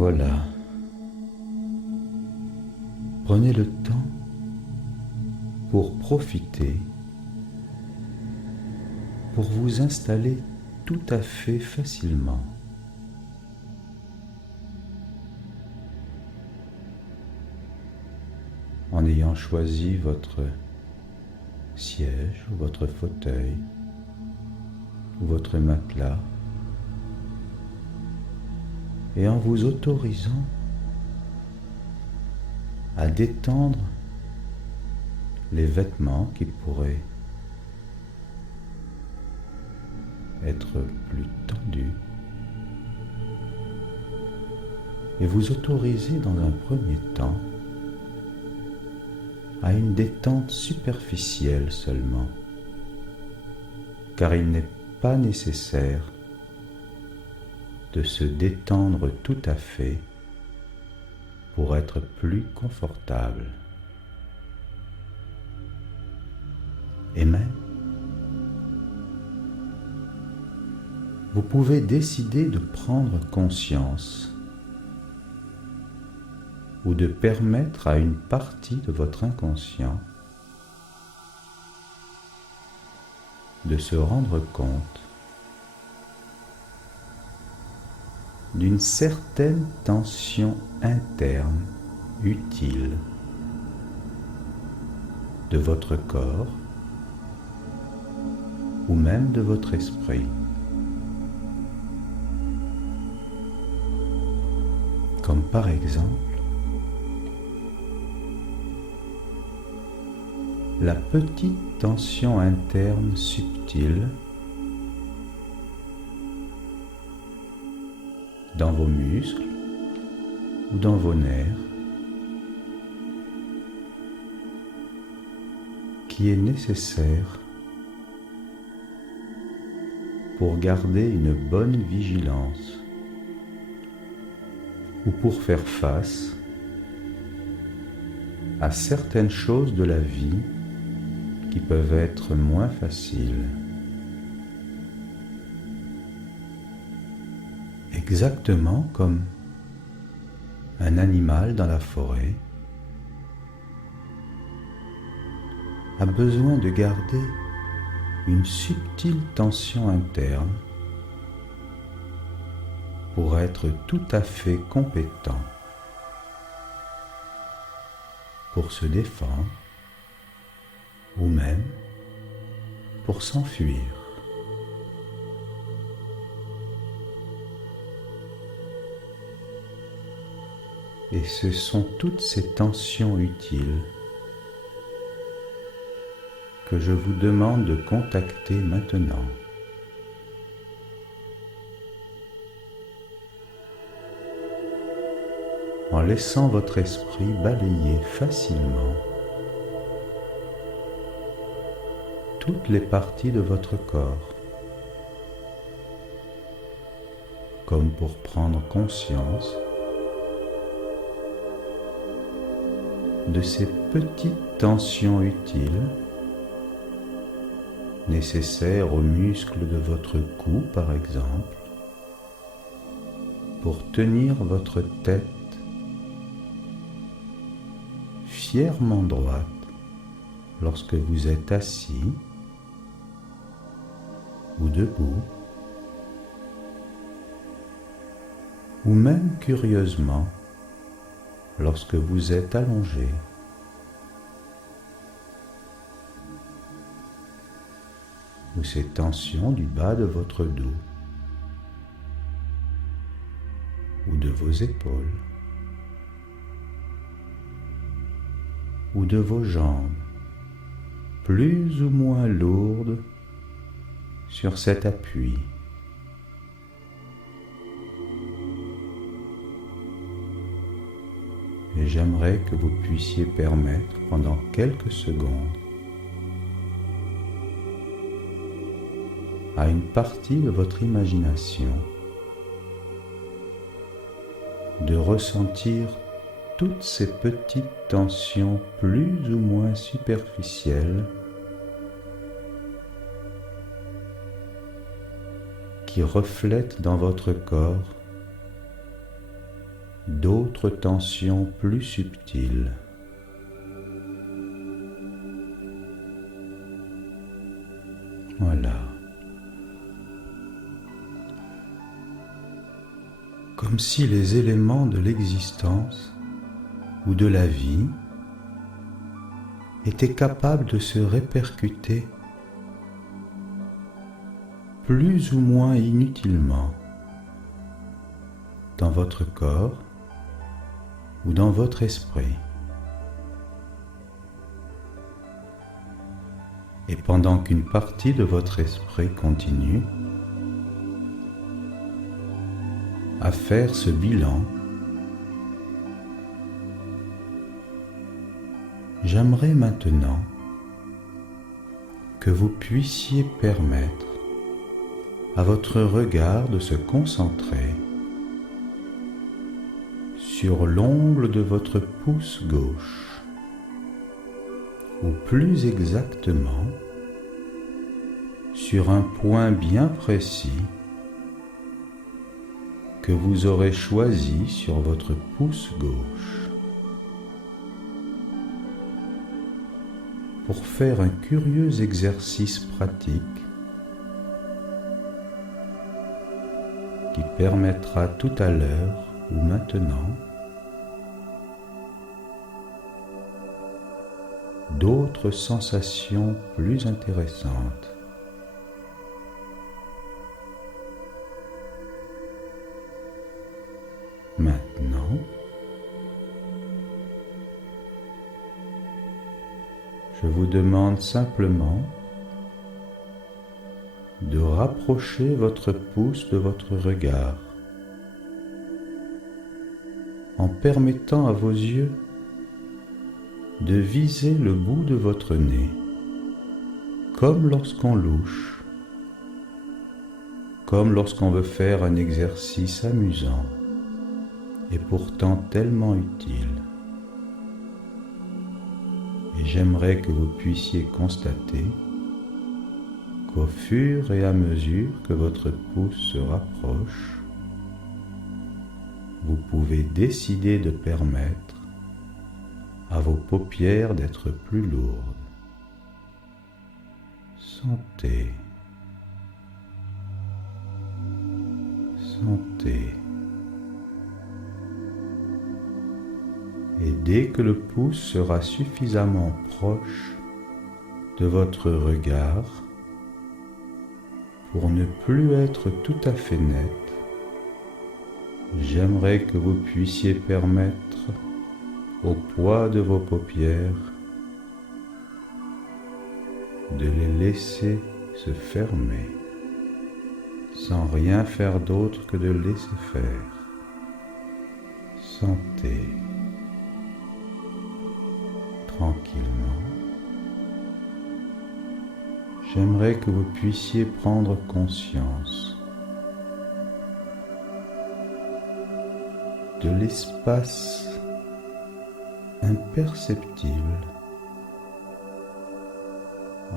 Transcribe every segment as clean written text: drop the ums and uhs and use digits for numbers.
Voilà. Prenez le temps pour profiter, pour vous installer tout à fait facilement. En ayant choisi votre siège ou votre fauteuil ou votre matelas et en vous autorisant à détendre les vêtements qui pourraient être plus tendus et vous autoriser dans un premier temps à une détente superficielle seulement, car il n'est pas nécessaire de se détendre tout à fait pour être plus confortable. Et même, vous pouvez décider de prendre conscience ou de permettre à une partie de votre inconscient de se rendre compte d'une certaine tension interne utile de votre corps ou même de votre esprit. Comme par exemple la petite tension interne subtile dans vos muscles ou dans vos nerfs qui est nécessaire pour garder une bonne vigilance ou pour faire face à certaines choses de la vie qui peuvent être moins faciles. Exactement comme un animal dans la forêt a besoin de garder une subtile tension interne pour être tout à fait compétent pour se défendre ou même pour s'enfuir. Et ce sont toutes ces tensions utiles que je vous demande de contacter maintenant. En laissant votre esprit balayer facilement toutes les parties de votre corps, comme pour prendre conscience de ces petites tensions utiles nécessaires aux muscles de votre cou, par exemple, pour tenir votre tête fièrement droite lorsque vous êtes assis ou debout, ou même curieusement lorsque vous êtes allongé. Ou ces tensions du bas de votre dos ou de vos épaules ou de vos jambes, plus ou moins lourdes sur cet appui. Et j'aimerais que vous puissiez permettre pendant quelques secondes à une partie de votre imagination de ressentir toutes ces petites tensions plus ou moins superficielles qui reflètent dans votre corps d'autres tensions plus subtiles. Voilà. Comme si les éléments de l'existence ou de la vie étaient capables de se répercuter plus ou moins inutilement dans votre corps ou dans votre esprit. Et pendant qu'une partie de votre esprit continue à faire ce bilan, j'aimerais maintenant que vous puissiez permettre à votre regard de se concentrer sur l'ongle de votre pouce gauche, ou plus exactement sur un point bien précis que vous aurez choisi sur votre pouce gauche. Pour faire un curieux exercice pratique qui permettra tout à l'heure ou maintenant d'autres sensations plus intéressantes. Maintenant, je vous demande simplement de rapprocher votre pouce de votre regard en permettant à vos yeux de viser le bout de votre nez, comme lorsqu'on louche, comme lorsqu'on veut faire un exercice amusant et pourtant tellement utile. Et j'aimerais que vous puissiez constater qu'au fur et à mesure que votre pouce se rapproche, vous pouvez décider de permettre à vos paupières d'être plus lourdes. Sentez. Sentez. Et dès que le pouce sera suffisamment proche de votre regard pour ne plus être tout à fait net, j'aimerais que vous puissiez permettre au poids de vos paupières de les laisser se fermer, sans rien faire d'autre que de laisser faire. Sentez tranquillement. J'aimerais que vous puissiez prendre conscience de l'espace imperceptible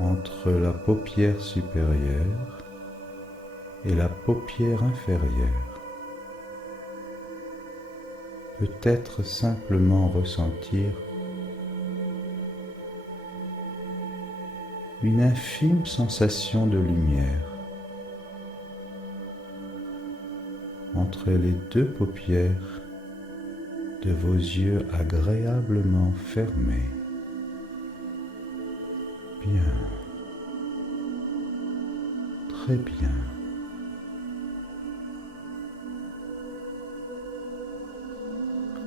entre la paupière supérieure et la paupière inférieure. Peut-être simplement ressentir une infime sensation de lumière entre les deux paupières de vos yeux agréablement fermés. Bien, très bien.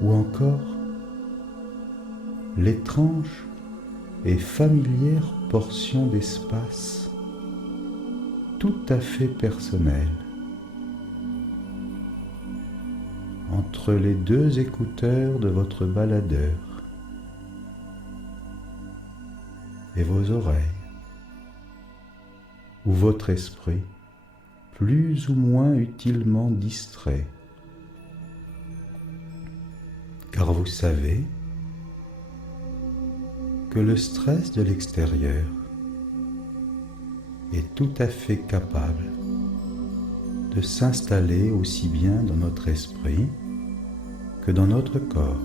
Ou encore l'étrange et familière portion d'espace tout à fait personnelle entre les deux écouteurs de votre baladeur et vos oreilles, ou votre esprit plus ou moins utilement distrait. Car vous savez que le stress de l'extérieur est tout à fait capable de s'installer aussi bien dans notre esprit que dans notre corps.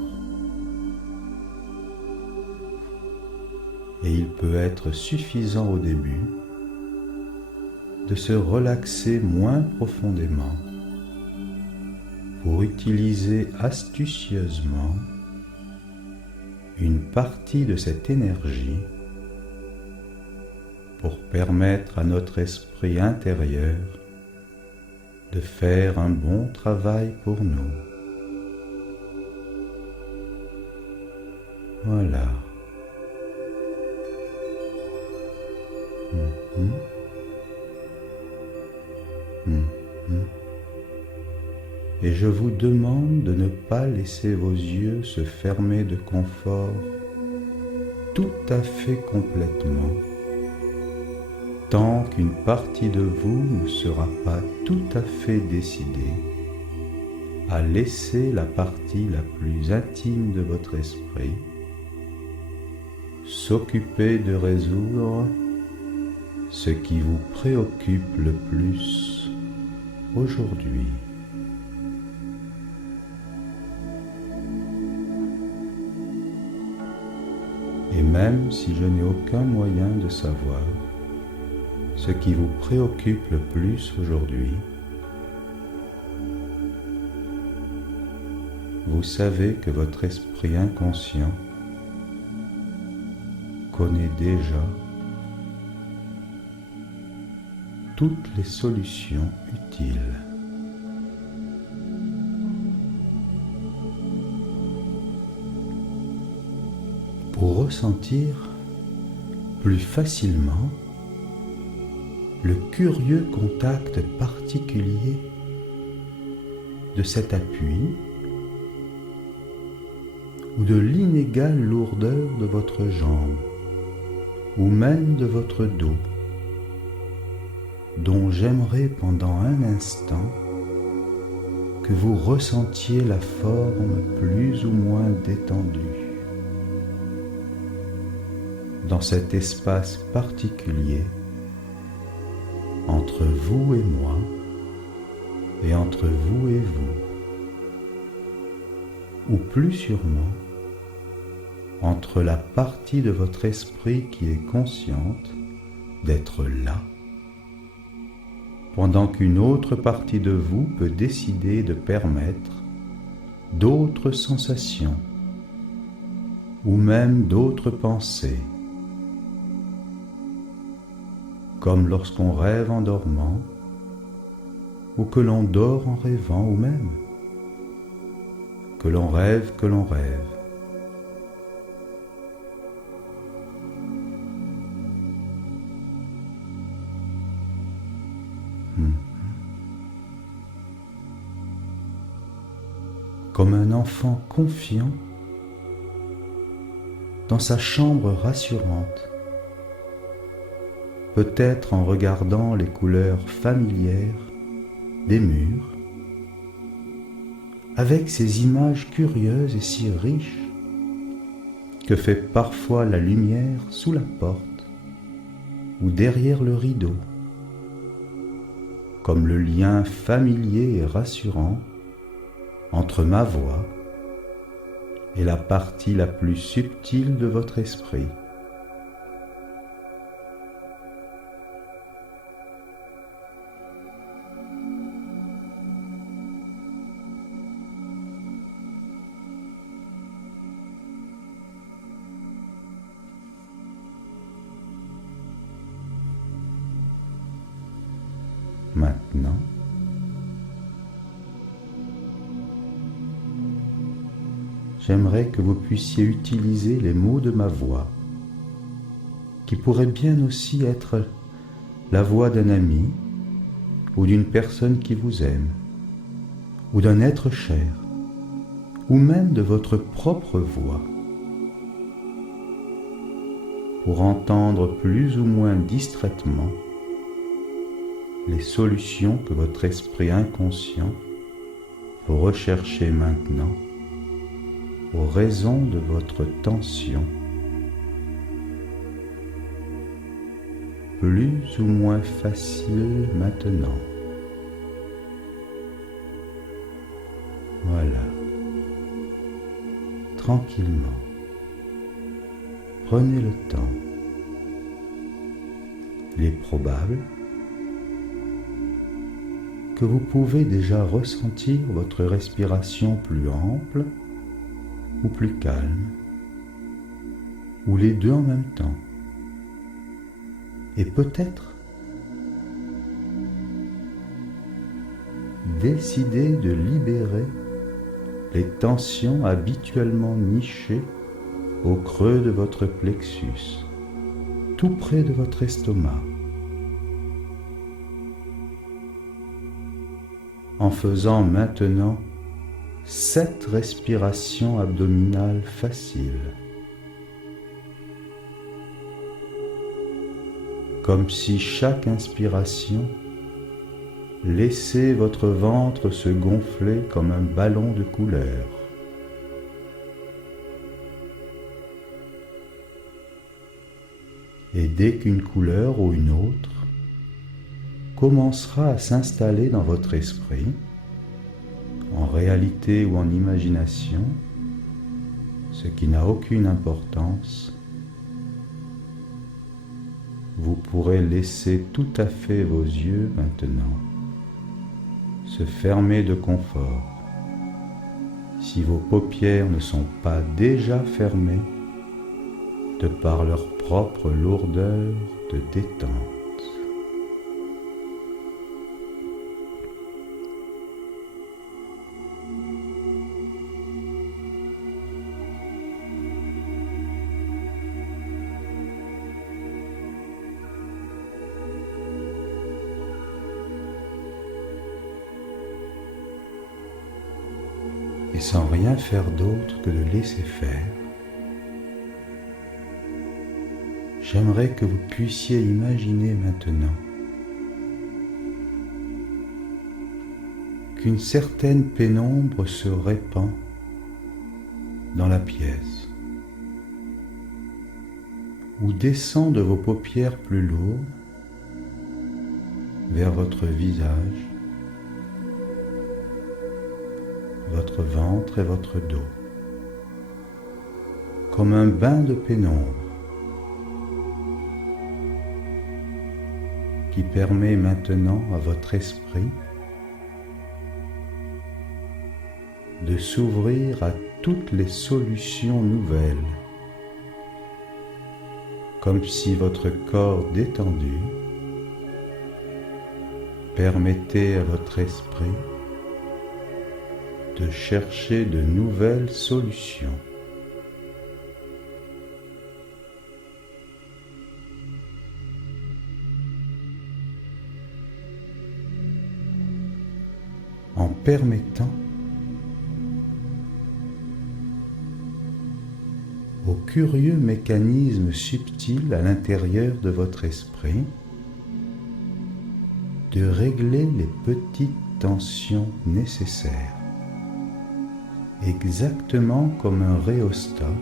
Et il peut être suffisant au début de se relaxer moins profondément pour utiliser astucieusement une partie de cette énergie pour permettre à notre esprit intérieur de faire un bon travail pour nous. Voilà. Et je vous demande de ne pas laisser vos yeux se fermer de confort tout à fait complètement, tant qu'une partie de vous ne sera pas tout à fait décidée à laisser la partie la plus intime de votre esprit s'occuper de résoudre ce qui vous préoccupe le plus aujourd'hui. Et même si je n'ai aucun moyen de savoir ce qui vous préoccupe le plus aujourd'hui, vous savez que votre esprit inconscient connaît déjà toutes les solutions utiles. Pour ressentir plus facilement le curieux contact particulier de cet appui ou de l'inégale lourdeur de votre jambe ou même de votre dos, dont j'aimerais pendant un instant que vous ressentiez la forme plus ou moins détendue. Dans cet espace particulier entre vous et moi et entre vous et vous, ou plus sûrement entre la partie de votre esprit qui est consciente d'être là, pendant qu'une autre partie de vous peut décider de permettre d'autres sensations ou même d'autres pensées, comme lorsqu'on rêve en dormant, ou que l'on dort en rêvant, ou même que l'on rêve que l'on rêve. Comme un enfant confiant dans sa chambre rassurante, peut-être en regardant les couleurs familières des murs, avec ces images curieuses et si riches que fait parfois la lumière sous la porte ou derrière le rideau, comme le lien familier et rassurant entre ma voix et la partie la plus subtile de votre esprit. Maintenant, j'aimerais que vous puissiez utiliser les mots de ma voix, qui pourraient bien aussi être la voix d'un ami ou d'une personne qui vous aime, ou d'un être cher, ou même de votre propre voix, pour entendre plus ou moins distraitement les solutions que votre esprit inconscient peut rechercher maintenant aux raisons de votre tension, plus ou moins facile maintenant. Voilà. tranquillement. Prenez le temps. Il est probable que vous pouvez déjà ressentir votre respiration plus ample ou plus calme, ou les deux en même temps. Et peut-être décider de libérer les tensions habituellement nichées au creux de votre plexus, tout près de votre estomac. En faisant maintenant 7 respirations abdominales faciles, comme si chaque inspiration laissait votre ventre se gonfler comme un ballon de couleur. Et dès qu'une couleur ou une autre commencera à s'installer dans votre esprit, en réalité ou en imagination, ce qui n'a aucune importance, vous pourrez laisser tout à fait vos yeux maintenant se fermer de confort, si vos paupières ne sont pas déjà fermées de par leur propre lourdeur de détente. Et sans rien faire d'autre que de laisser faire, j'aimerais que vous puissiez imaginer maintenant qu'une certaine pénombre se répand dans la pièce, ou descend de vos paupières plus lourdes vers votre visage, votre ventre et votre dos, comme un bain de pénombre qui permet maintenant à votre esprit de s'ouvrir à toutes les solutions nouvelles, comme si votre corps détendu permettait à votre esprit de chercher de nouvelles solutions. En permettant au curieux mécanisme subtil à l'intérieur de votre esprit de régler les petites tensions nécessaires, exactement comme un rhéostat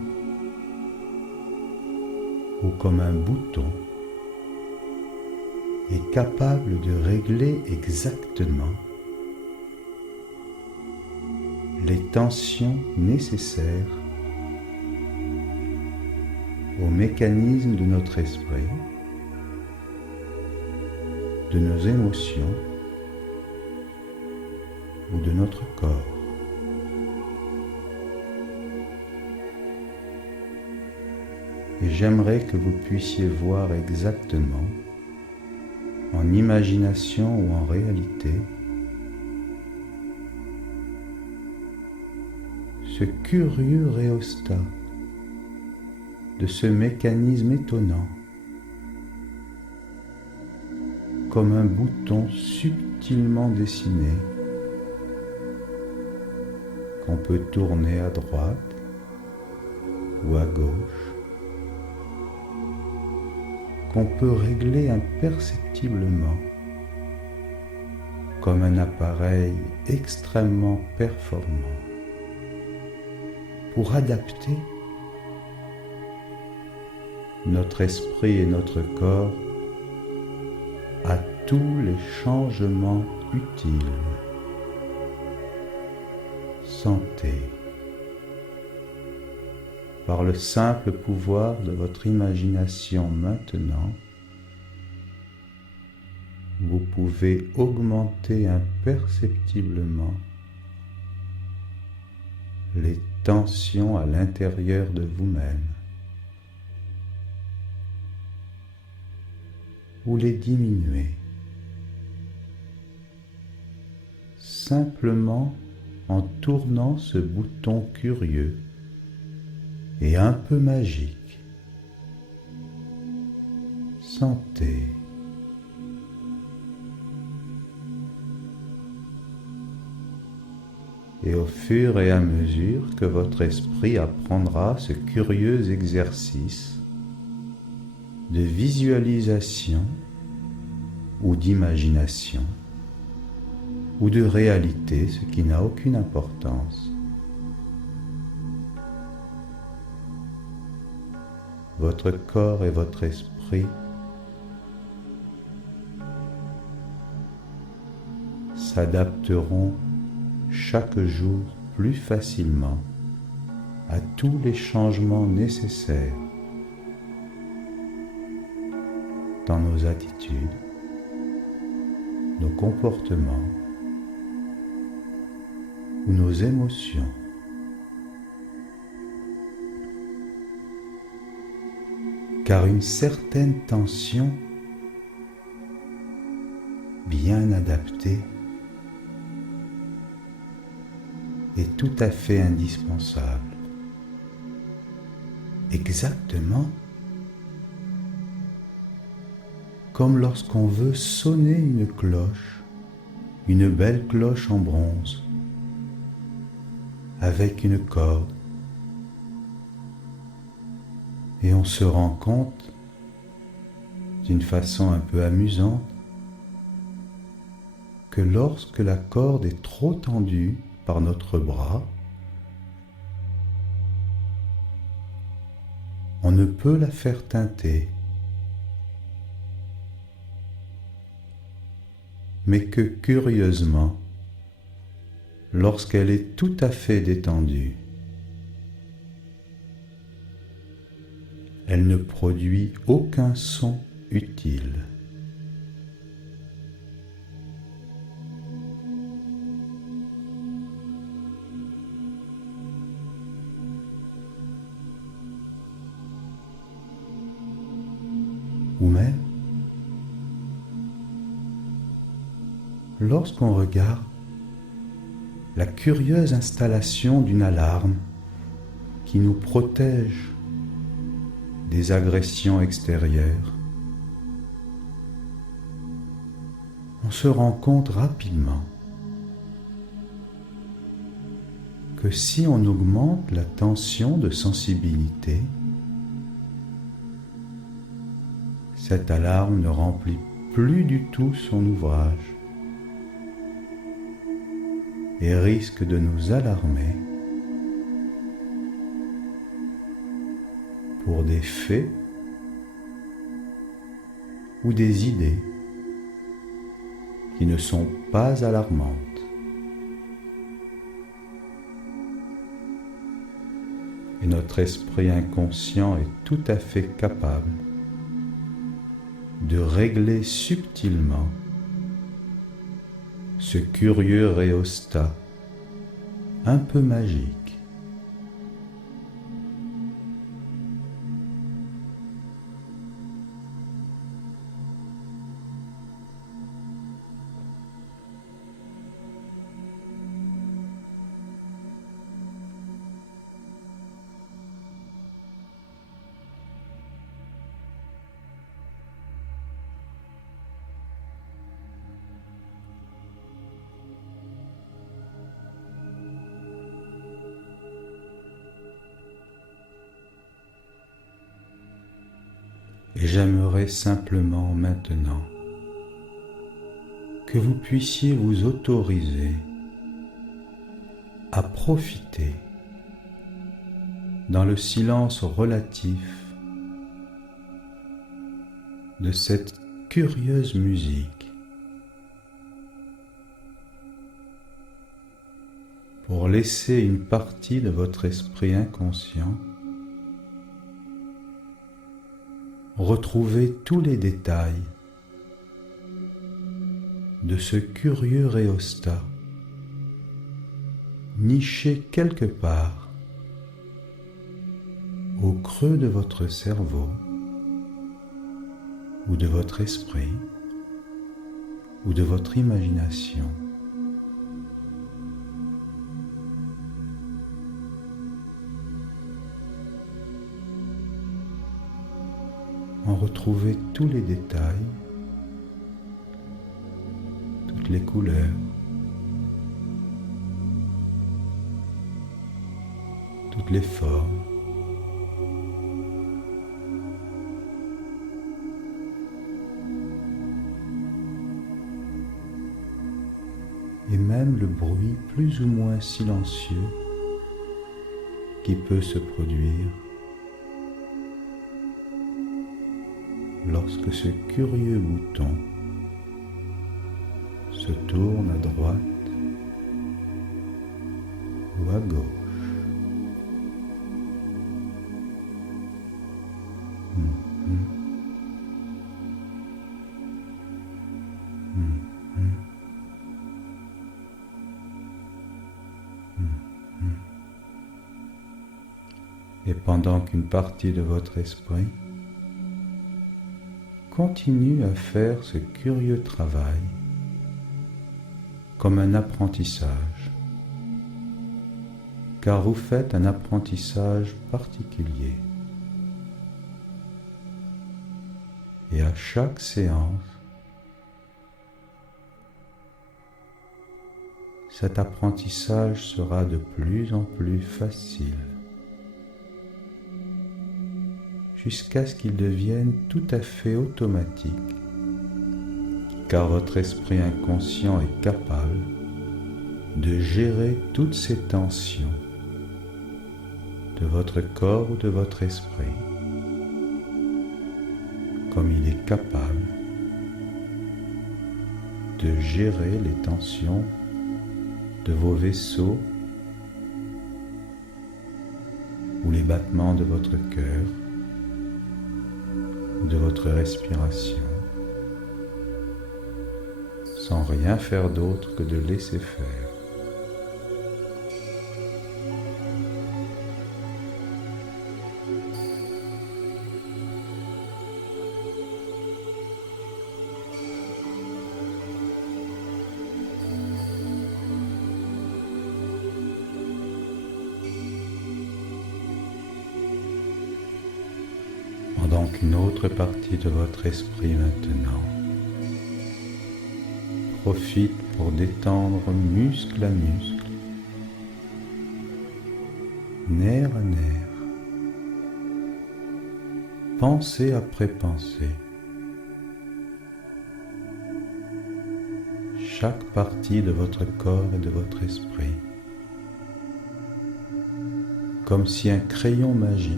ou comme un bouton est capable de régler exactement les tensions nécessaires au mécanisme de notre esprit, de nos émotions ou de notre corps. Et j'aimerais que vous puissiez voir exactement, en imagination ou en réalité, ce curieux rhéostat de ce mécanisme étonnant, comme un bouton subtilement dessiné qu'on peut tourner à droite ou à gauche, qu'on peut régler imperceptiblement comme un appareil extrêmement performant pour adapter notre esprit et notre corps à tous les changements utiles. Santé, par le simple pouvoir de votre imagination maintenant, vous pouvez augmenter imperceptiblement les tensions à l'intérieur de vous-même ou les diminuer simplement en tournant ce bouton curieux et un peu magique. Sentez. Et au fur et à mesure que votre esprit apprendra ce curieux exercice de visualisation ou d'imagination ou de réalité, ce qui n'a aucune importance, votre corps et votre esprit s'adapteront chaque jour plus facilement à tous les changements nécessaires dans nos attitudes, nos comportements ou nos émotions. Car une certaine tension bien adaptée est tout à fait indispensable. Exactement comme lorsqu'on veut sonner une cloche, une belle cloche en bronze, avec une corde, et on se rend compte, d'une façon un peu amusante, que lorsque la corde est trop tendue par notre bras, on ne peut la faire tinter, mais que curieusement, lorsqu'elle est tout à fait détendue, elle ne produit aucun son utile. Ou même, lorsqu'on regarde la curieuse installation d'une alarme qui nous protège des agressions extérieures, on se rend compte rapidement que si on augmente la tension de sensibilité, cette alarme ne remplit plus du tout son ouvrage et risque de nous alarmer pour des faits ou des idées qui ne sont pas alarmantes. Et notre esprit inconscient est tout à fait capable de régler subtilement ce curieux rhéostat un peu magique. Et j'aimerais simplement maintenant que vous puissiez vous autoriser à profiter dans le silence relatif de cette curieuse musique pour laisser une partie de votre esprit inconscient retrouvez tous les détails de ce curieux rhéostat niché quelque part au creux de votre cerveau ou de votre esprit ou de votre imagination. En retrouvez tous les détails, toutes les couleurs, toutes les formes. Et même le bruit plus ou moins silencieux qui peut se produire lorsque ce curieux bouton se tourne à droite ou à gauche. Et pendant qu'une partie de votre esprit continue à faire ce curieux travail comme un apprentissage, car vous faites un apprentissage particulier. Et à chaque séance, cet apprentissage sera de plus en plus facile, jusqu'à ce qu'il devienne tout à fait automatique, car votre esprit inconscient est capable de gérer toutes ces tensions de votre corps ou de votre esprit, comme il est capable de gérer les tensions de vos vaisseaux ou les battements de votre cœur ou de votre respiration, sans rien faire d'autre que de laisser faire. Pendant qu'une autre partie de votre esprit maintenant profite pour détendre muscle à muscle, nerf à nerf, pensée après pensée. Chaque partie de votre corps et de votre esprit, comme si un crayon magique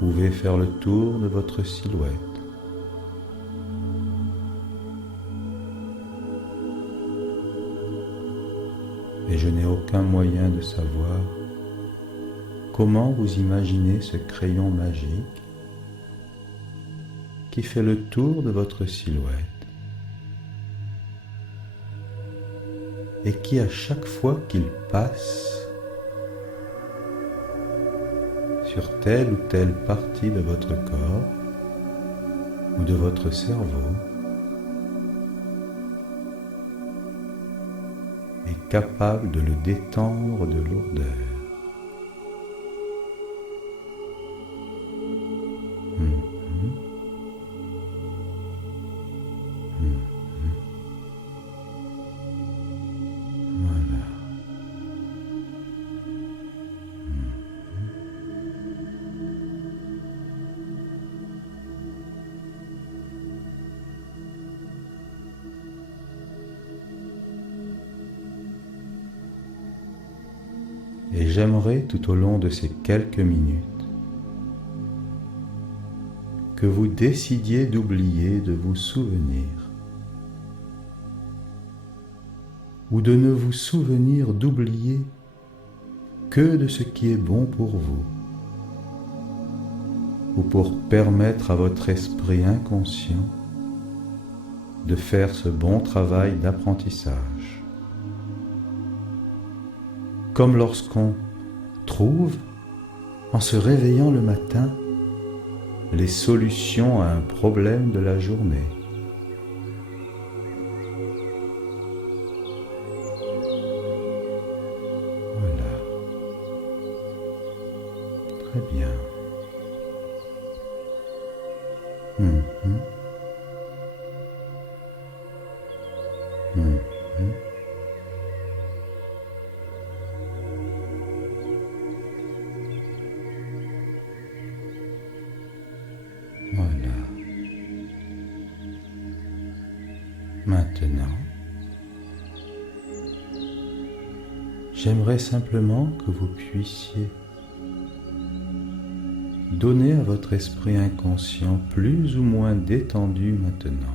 pouvait faire le tour de votre silhouette. Et je n'ai aucun moyen de savoir comment vous imaginez ce crayon magique qui fait le tour de votre silhouette et qui, à chaque fois qu'il passe sur telle ou telle partie de votre corps ou de votre cerveau, est capable de le détendre de lourdeur. Voilà. Et j'aimerais tout au long de ces quelques minutes que vous décidiez d'oublier de vous souvenir ou de ne vous souvenir d'oublier que de ce qui est bon pour vous. ou pour permettre à votre esprit inconscient de faire ce bon travail d'apprentissage. Comme lorsqu'on trouve, en se réveillant le matin, les solutions à un problème de la journée. Voilà. Très bien. Mhm. Mhm. Voilà. Maintenant, j'aimerais simplement que vous puissiez donner à votre esprit inconscient plus ou moins détendu maintenant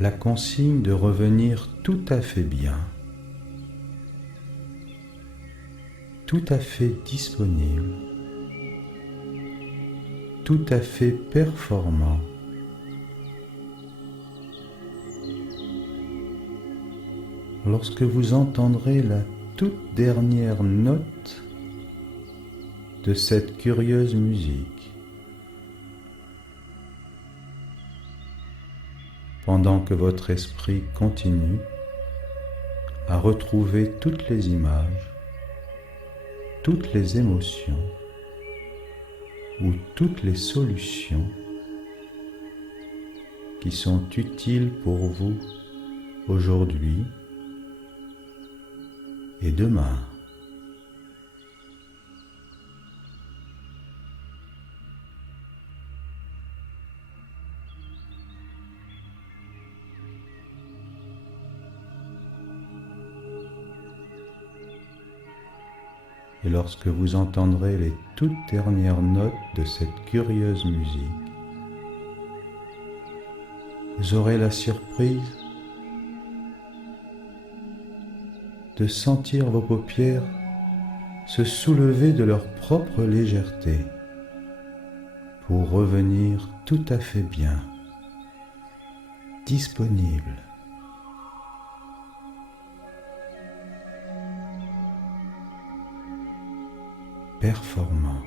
la consigne de revenir tout à fait bien, tout à fait disponible, tout à fait performant, lorsque vous entendrez la toute dernière note de cette curieuse musique, pendant que votre esprit continue à retrouver toutes les images, toutes les émotions ou toutes les solutions qui sont utiles pour vous aujourd'hui et demain. Et lorsque vous entendrez les toutes dernières notes de cette curieuse musique, vous aurez la surprise de sentir vos paupières se soulever de leur propre légèreté pour revenir tout à fait bien, disponible. Performant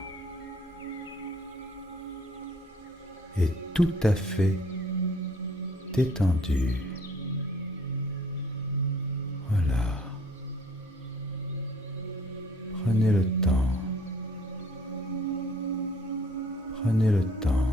et tout à fait détendu. Voilà. Prenez le temps. Prenez le temps.